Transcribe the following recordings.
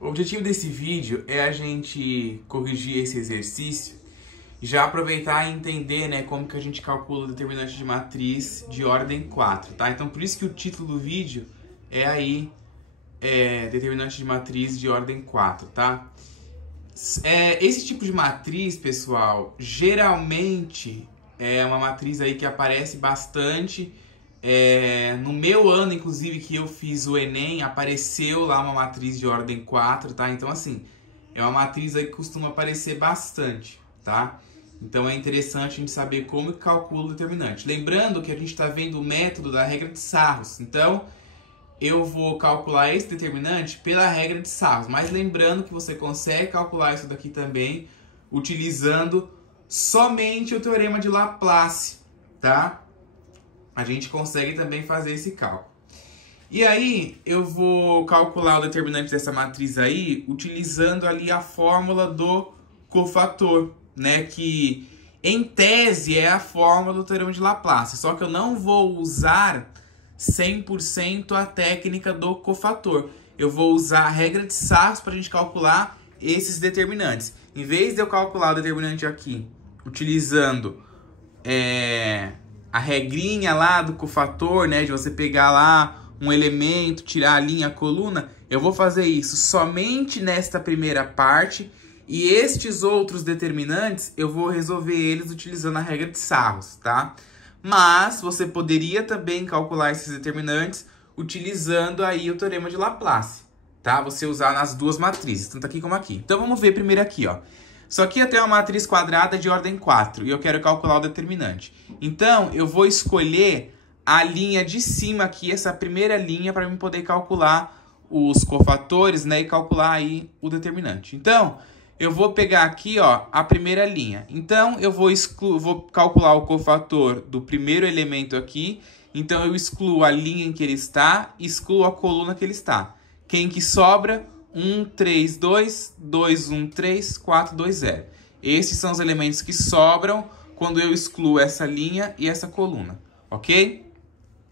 O objetivo desse vídeo é a gente corrigir esse exercício e já aproveitar e entender, né, como que a gente calcula o determinante de matriz de ordem 4, tá? Então, por isso que o título do vídeo é aí, determinante de matriz de ordem 4, tá? Esse tipo de matriz, pessoal, geralmente é uma matriz aí que aparece bastante. No meu ano, inclusive, que eu fiz o Enem, apareceu lá uma matriz de ordem 4, tá? Então, assim, é uma matriz aí que costuma aparecer bastante, tá? Então, é interessante a gente saber como calcula o determinante. Lembrando que a gente está vendo o método da regra de Sarros. Então, eu vou calcular esse determinante pela regra de Sarros. Mas lembrando que você consegue calcular isso daqui também utilizando somente o teorema de Laplace, tá? A gente consegue também fazer esse cálculo. E aí, eu vou calcular o determinante dessa matriz aí utilizando ali a fórmula do cofator, né? Que, em tese, é a fórmula do teorema de Laplace. Só que eu não vou usar 100% a técnica do cofator. Eu vou usar a regra de Sarros para a gente calcular esses determinantes. Em vez de eu calcular o determinante aqui utilizando a regrinha lá do cofator, né, de você pegar lá um elemento, tirar a linha, a coluna, eu vou fazer isso somente nesta primeira parte e estes outros determinantes eu vou resolver eles utilizando a regra de Sarros, tá? Mas você poderia também calcular esses determinantes utilizando aí o teorema de Laplace, tá? Você usar nas duas matrizes, tanto aqui como aqui. Então vamos ver primeiro aqui, ó. Isso aqui eu tenho uma matriz quadrada de ordem 4 e eu quero calcular o determinante. Então, eu vou escolher a linha de cima aqui, essa primeira linha, para eu poder calcular os cofatores, né, e calcular aí o determinante. Então, eu vou pegar aqui, ó, a primeira linha. Então, eu vou calcular o cofator do primeiro elemento aqui. Então, eu excluo a linha em que ele está, excluo a coluna que ele está. Quem que sobra? 1, 3, 2, 2, 1, 3, 4, 2, 0. Esses são os elementos que sobram quando eu excluo essa linha e essa coluna, ok?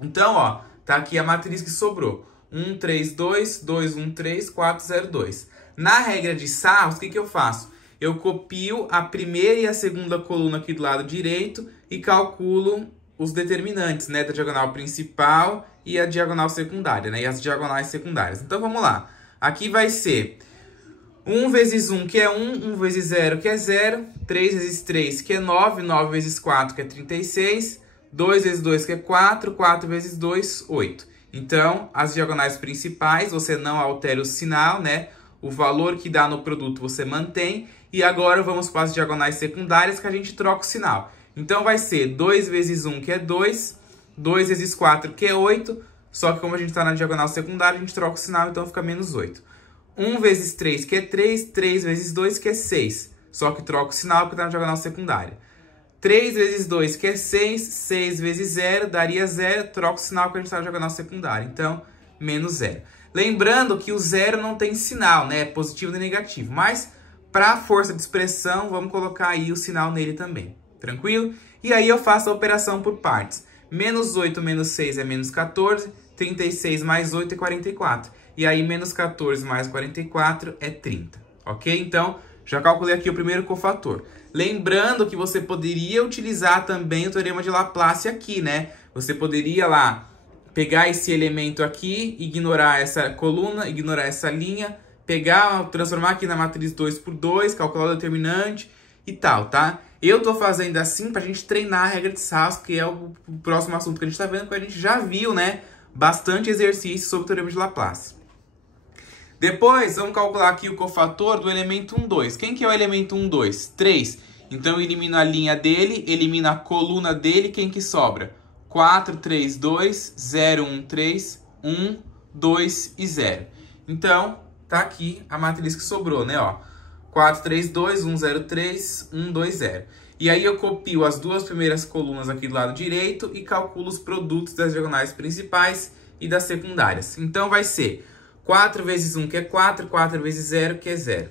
Então, ó, tá aqui a matriz que sobrou. 1, 3, 2, 2, 1, 3, 4, 0, 2. Na regra de Sarros, o que eu faço? Eu copio a primeira e a segunda coluna aqui do lado direito e calculo os determinantes, né, da diagonal principal e a diagonal secundária, né, e as diagonais secundárias. Então, vamos lá. Aqui vai ser 1 vezes 1, que é 1, 1 vezes 0, que é 0, 3 vezes 3, que é 9, 9 vezes 4, que é 36, 2 vezes 2, que é 4, 4 vezes 2, 8. Então, as diagonais principais, você não altera o sinal, né? O valor que dá no produto você mantém. E agora vamos para as diagonais secundárias, que a gente troca o sinal. Então, vai ser 2 vezes 1, que é 2, 2 vezes 4, que é 8, só que como a gente está na diagonal secundária, a gente troca o sinal, então fica menos 8. 1 vezes 3, que é 3. 3 vezes 2, que é 6. Só que troca o sinal porque está na diagonal secundária. 3 vezes 2, que é 6. 6 vezes 0, daria 0. Troca o sinal porque a gente está na diagonal secundária. Então, menos 0. Lembrando que o 0 não tem sinal, né? É positivo nem negativo. Mas, para a força de expressão, vamos colocar aí o sinal nele também. Tranquilo? E aí eu faço a operação por partes. Menos 8 menos 6 é menos 14, 36 mais 8 é 44. E aí, menos 14 mais 44 é 30, ok? Então, já calculei aqui o primeiro cofator. Lembrando que você poderia utilizar também o teorema de Laplace aqui, né? Você poderia lá pegar esse elemento aqui, ignorar essa coluna, ignorar essa linha, pegar, transformar aqui na matriz 2 por 2, calcular o determinante e tal, tá? Eu tô fazendo assim pra gente treinar a regra de Sarros, que é o próximo assunto que a gente tá vendo, que a gente já viu, né? Bastante exercício sobre o teorema de Laplace. Depois, vamos calcular aqui o cofator do elemento 1, 2. Quem que é o elemento 1, 2? 3. Então, eu elimino a linha dele, elimino a coluna dele, quem que sobra? 4, 3, 2, 0, 1, 3, 1, 2 e 0. Então, tá aqui a matriz que sobrou, né? Ó. 4, 3, 2, 1, 0, 3, 1, 2, 0. E aí eu copio as duas primeiras colunas aqui do lado direito e calculo os produtos das diagonais principais e das secundárias. Então vai ser 4 vezes 1, que é 4, 4 vezes 0, que é 0.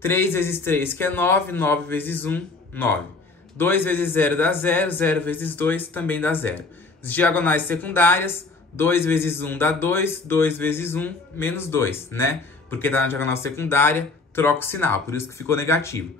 3 vezes 3, que é 9, 9 vezes 1, 9. 2 vezes 0 dá 0, 0 vezes 2 também dá 0. As diagonais secundárias, 2 vezes 1 dá 2, 2 vezes 1, menos 2, né? porque está na diagonal secundária, troca o sinal, por isso que ficou negativo.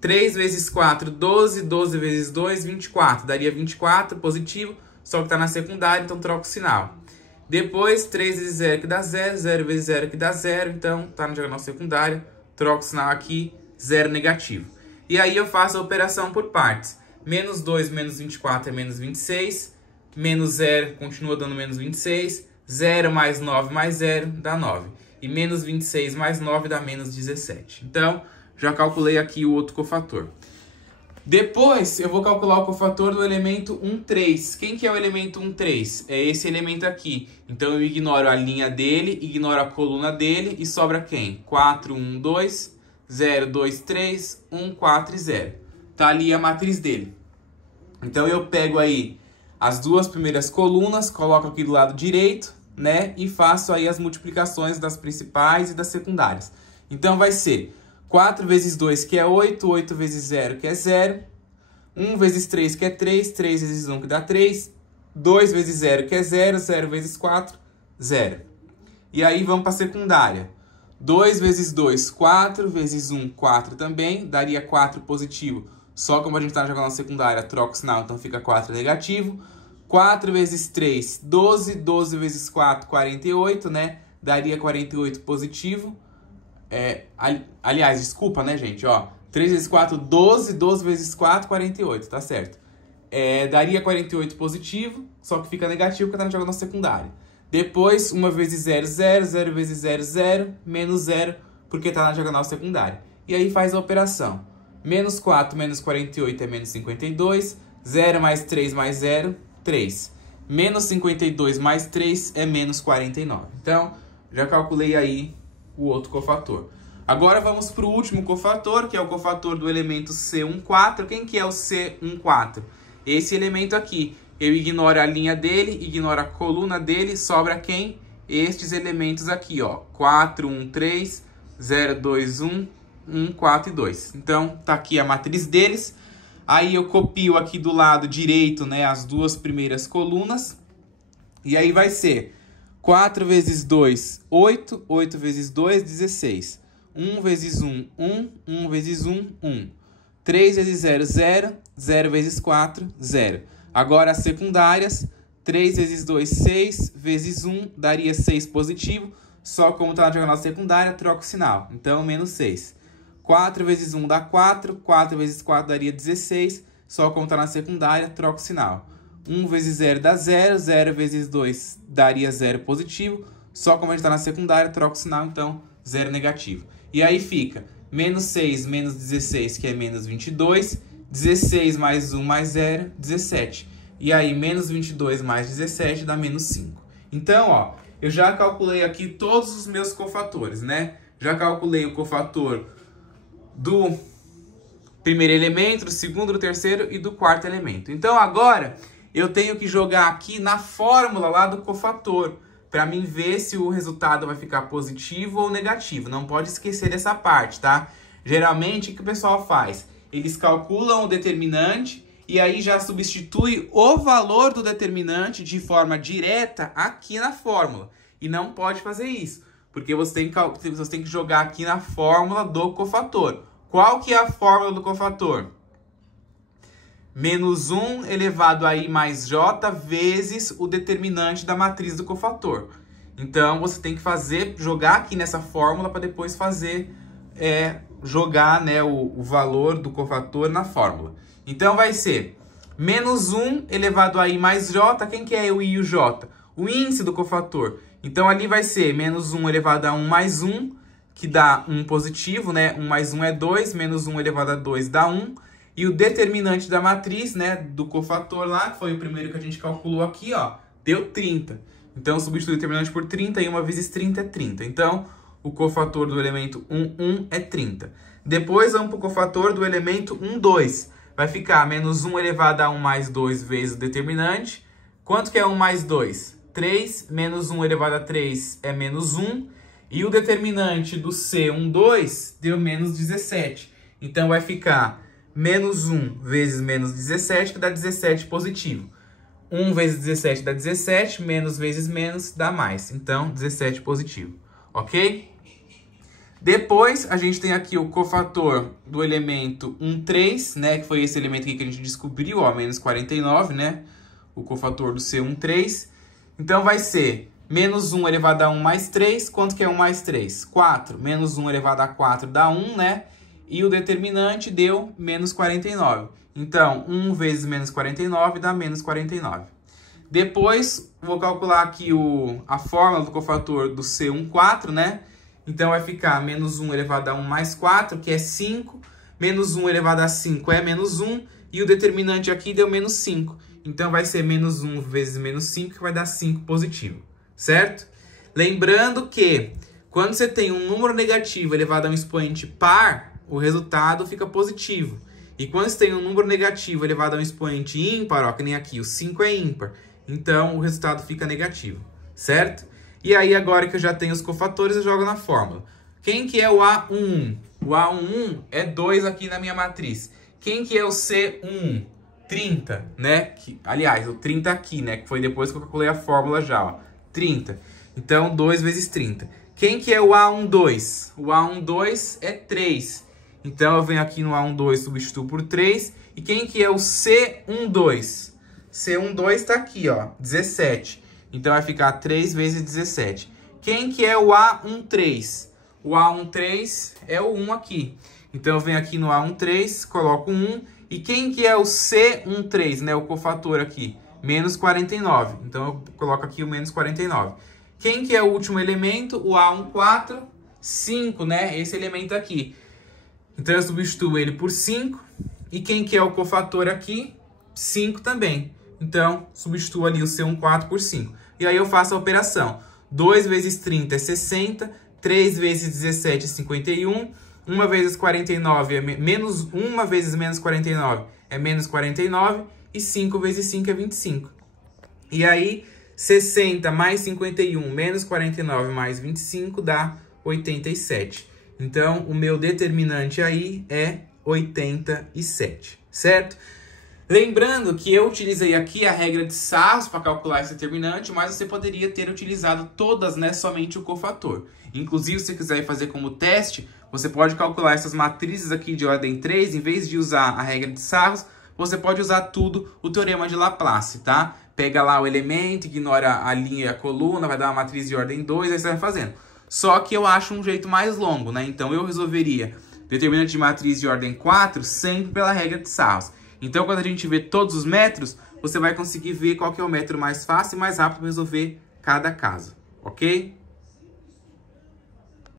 3 vezes 4, 12, 12 vezes 2, 24, daria 24, positivo, só que está na secundária, então troca o sinal. Depois, 3 vezes 0 que dá 0, 0 vezes 0 que dá 0, então está na diagonal secundária, troca o sinal aqui, 0 negativo. E aí eu faço a operação por partes. Menos 2 menos 24 é menos 26, menos 0 continua dando menos 26, 0 mais 9 mais 0 dá 9. E menos 26 mais 9 dá menos 17. Então, já calculei aqui o outro cofator. Depois, eu vou calcular o cofator do elemento 1, 3. Quem que é o elemento 1, 3? É esse elemento aqui. Então, eu ignoro a linha dele, ignoro a coluna dele e sobra quem? 4, 1, 2, 0, 2, 3, 1, 4 e 0. Tá ali a matriz dele. Então, eu pego aí as duas primeiras colunas, coloco aqui do lado direito, né? E faço aí as multiplicações das principais e das secundárias. Então, vai ser 4 vezes 2, que é 8, 8 vezes 0, que é 0. 1 vezes 3, que é 3, 3 vezes 1, que dá 3. 2 vezes 0, que é 0, 0 vezes 4, 0. E aí, vamos para a secundária. 2 vezes 2, 4 vezes 1, 4 também, daria 4 positivo. Só como a gente está na diagonal secundária, troca o sinal, então fica 4 negativo. 4 vezes 3, 12, 12 vezes 4, 48, né? Daria 48 positivo. Aliás, desculpa, né, gente? Ó, 3 vezes 4, 12, 12 vezes 4, 48, tá certo? Daria 48 positivo, só que fica negativo porque tá na diagonal secundária. Depois, 1 vezes 0, 0, 0 vezes 0, 0, menos 0, porque tá na diagonal secundária. E aí faz a operação. Menos 4 menos 48 é menos 52, 0 mais 3 mais 0, 3. Menos 52 mais 3 é menos 49. Então, já calculei aí o outro cofator. Agora vamos para o último cofator, que é o cofator do elemento C14. Quem que é o C14? Esse elemento aqui. Eu ignoro a linha dele, ignoro a coluna dele, sobra quem? Estes elementos aqui, ó. 4, 1, 3, 0, 2, 1, 1, 4 e 2. Então, tá aqui a matriz deles. Aí eu copio aqui do lado direito, né, as duas primeiras colunas. E aí vai ser 4 vezes 2, 8. 8 vezes 2, 16. 1 vezes 1, 1. 1 vezes 1, 1. 3 vezes 0, 0. 0 vezes 4, 0. Agora as secundárias. 3 vezes 2, 6. Vezes 1 daria 6 positivo. Só como está na diagonal secundária, troca o sinal. Então, menos 6. 4 vezes 1 dá 4. 4 vezes 4 daria 16. Só como está na secundária, troca o sinal. 1 vezes 0 dá 0. 0 vezes 2 daria 0 positivo. Só como a gente está na secundária, troca o sinal. Então, 0 negativo. E aí fica menos 6 menos 16, que é menos 22. 16 mais 1 mais 0, 17. E aí, menos 22 mais 17 dá menos 5. Então, ó, eu já calculei aqui todos os meus cofatores, né? Já calculei o cofator do primeiro elemento, do segundo, do terceiro e do quarto elemento. Então, agora, eu tenho que jogar aqui na fórmula lá do cofator, para mim ver se o resultado vai ficar positivo ou negativo. Não pode esquecer dessa parte, tá? Geralmente, o que o pessoal faz? Eles calculam o determinante e aí já substitui o valor do determinante de forma direta aqui na fórmula. E não pode fazer isso, porque você tem que jogar aqui na fórmula do cofator. Qual que é a fórmula do cofator? Menos 1 elevado a i mais j vezes o determinante da matriz do cofator. Então, você tem que jogar aqui nessa fórmula para depois fazer, jogar, né, o valor do cofator na fórmula. Então, vai ser menos 1 elevado a i mais j. Quem que é o i e o j? O índice do cofator. Então, ali vai ser menos 1 elevado a 1 mais 1, que dá 1 positivo, né? 1 mais 1 é 2, menos 1 elevado a 2 dá 1. E o determinante da matriz, né, do cofator lá, que foi o primeiro que a gente calculou aqui, ó, deu 30. Então, substitui o determinante por 30 e 1 vezes 30 é 30. Então, o cofator do elemento 1, 1 é 30. Depois, vamos para o cofator do elemento 1, 2. Vai ficar menos 1 elevado a 1 mais 2 vezes o determinante. Quanto que é 1 mais 2? 3. Menos 1 elevado a 3 é menos 1. E o determinante do C1, 2 deu menos 17. Então, vai ficar menos 1 vezes menos 17, que dá 17 positivo. 1 vezes 17 dá 17, menos vezes menos dá mais. Então, 17 positivo. Ok? Depois, a gente tem aqui o cofator do elemento 1, 3, né? Que foi esse elemento aqui que a gente descobriu, ó, menos 49, né? O cofator do C1, 3. Então, vai ser menos 1 elevado a 1 mais 3. Quanto que é 1 mais 3? 4. Menos 1 elevado a 4 dá 1, né? E o determinante deu menos 49. Então, 1 vezes menos 49 dá menos 49. Depois, vou calcular aqui a fórmula do cofator do C1, 4, né? Então, vai ficar menos 1 elevado a 1 mais 4, que é 5. Menos 1 elevado a 5 é menos 1. E o determinante aqui deu menos 5. Então, vai ser menos 1 vezes menos 5, que vai dar 5 positivo. Certo? Lembrando que, quando você tem um número negativo elevado a um expoente par, o resultado fica positivo. E quando você tem um número negativo elevado a um expoente ímpar, ó, que nem aqui, o 5 é ímpar. Então, o resultado fica negativo. Certo? E aí, agora que eu já tenho os cofatores, eu jogo na fórmula. Quem que é o A11? O A11 é 2 aqui na minha matriz. Quem que é o C1? 30, né? Aliás, o 30 aqui, né? Que foi depois que eu calculei a fórmula já, ó. 30. Então, 2 vezes 30. Quem que é o A12? O A12 é 3. Então, eu venho aqui no A12, substituo por 3. E quem que é o C12? C12 tá aqui, ó, 17. Então, vai ficar 3 vezes 17. Quem que é o A13? O A13 é o 1 aqui. Então, eu venho aqui no A13, coloco 1. E quem que é o C13, né? O cofator aqui? Menos 49. Então, eu coloco aqui o menos 49. Quem que é o último elemento? O A14, 5, né? Esse elemento aqui. Então, eu substituo ele por 5. E quem que é o cofator aqui? 5 também. Então, substituo ali o C14 por 5. E aí eu faço a operação. 2 vezes 30 é 60. 3 vezes 17 é 51. 1 vezes 49 é menos 1 vezes menos 49 é menos 49. E 5 vezes 5 é 25. E aí, 60 mais 51 menos 49 mais 25 dá 87. Então, o meu determinante aí é 87, certo? Lembrando que eu utilizei aqui a regra de Sarros para calcular esse determinante, mas você poderia ter utilizado todas, né, somente o cofator. Inclusive, se você quiser fazer como teste, você pode calcular essas matrizes aqui de ordem 3, em vez de usar a regra de Sarros, você pode usar tudo o teorema de Laplace, tá? Pega lá o elemento, ignora a linha e a coluna, vai dar uma matriz de ordem 2, aí você vai fazendo. Só que eu acho um jeito mais longo, né? Então, eu resolveria determinante de matriz de ordem 4 sempre pela regra de Sarros. Então, quando a gente vê todos os métodos, você vai conseguir ver qual que é o método mais fácil e mais rápido para resolver cada caso, ok?